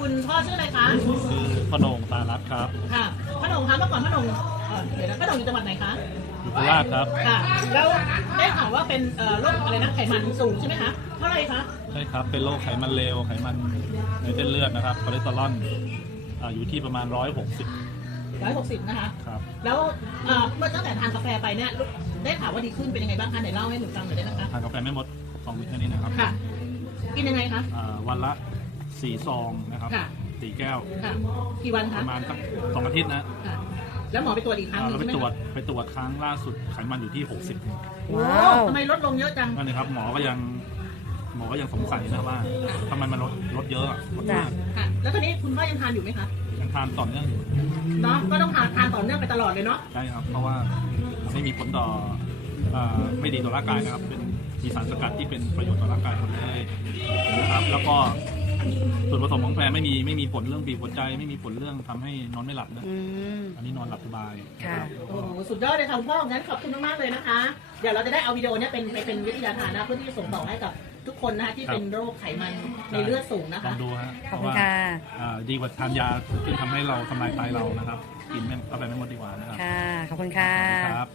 คุณพ่อชื่ออะไรคะคือพนงตาลัดครับค่ะพระหนงคะเมื่อก่อนพระหนงเอ่อเดี๋ยวนะพระหนงอยู่จังหวัดไหนคะอยู่โคราชครับค่ะ แล้วได้ข่าวว่าเป็นเอ่อโรคอะไรนะไขมันสูงใช่ไหมคะเท่าไหร่คะใช่ครับเป็นโรคไขมันเลวไขมันในเส้นเลือดนะครับคอเลสเตอรอลอ่าอยู่ที่ประมาณ 160 ร้อยหกสิบนะคะ ครับ แล้วเอ่อเมื่อตั้งแต่ทานกาแฟไปเนี่ยได้ข่าวว่าดีขึ้นเป็นยังไงบ้างคะไหนเล่าให้หนูฟังหน่อยได้ไหมคะทานกาแฟไม่หมดสองลิตรแค่นี้นะครับค่ะกินยังไงคะอ่าวันละ สี่ซองนะครับค่ะ สี่แก้ว ค่ะกี่วันปคะระมาณสักสองอาทิตย์นะค่ะแล้วหมอไปตรวจอีกครั้งอ่าหนึเรางไปใช่ไหมตรวจคะไปตรวจครั้งล่าสุดไขมันอยู่ที่ 60โอ้ว้าวทำไมลดลงเยอะจัง นั่นเลยครับหมอก็ยังหมอก็ยังสงสัยนะว่าทำไมมันลดลดเยอะอะลดมากค่ะ แล้วตอนนี้คุณพ่อยังทานอยู่ไหมคะยังทานต่อเนื่องอยู่เนาะก็ต้องทานทานต่อเนื่องไปตลอดเลยเนาะใช่ครับ เพราะว่าไม่มีผลต่อเอ่อไม่ดีต่อร่างกายนะครับ เป็นมีสารสกัดที่เป็นประโยชน์ต่อร่างกายหมดเลยนะครับ แล้วก็ ส่วนผสมของแพรไม่มีไม่มีผลเรื่องบีบหัวใจ ไม่มีผลเรื่องทำให้นอนไม่หลับนะ อืม อันนี้นอนหลับสบายนะค่ะรับโอ้โหสุดยอดเลยค่ะคุณพ่องั้นขอบคุณมากๆเลยนะคะ เดี๋ยวเราจะได้เอาวิดีโอเนี้ยเป็นไปเป็นวิทยาทานนะเพื่อที่จะส่งต่อให้กับทุกคนนะคะที่เป็นโรคไขมันในเลือดสูงนะลอคะ งดูฮะขอบเพคุณราะว่าค่ะ อ่าดีกว่าทานยาซึ่งทำให้เราทำลายไตเรานะครับ กินไม่เข้าไปไม่หมดดีกว่านะครับค่ะ ขอบคุณค่ะครับ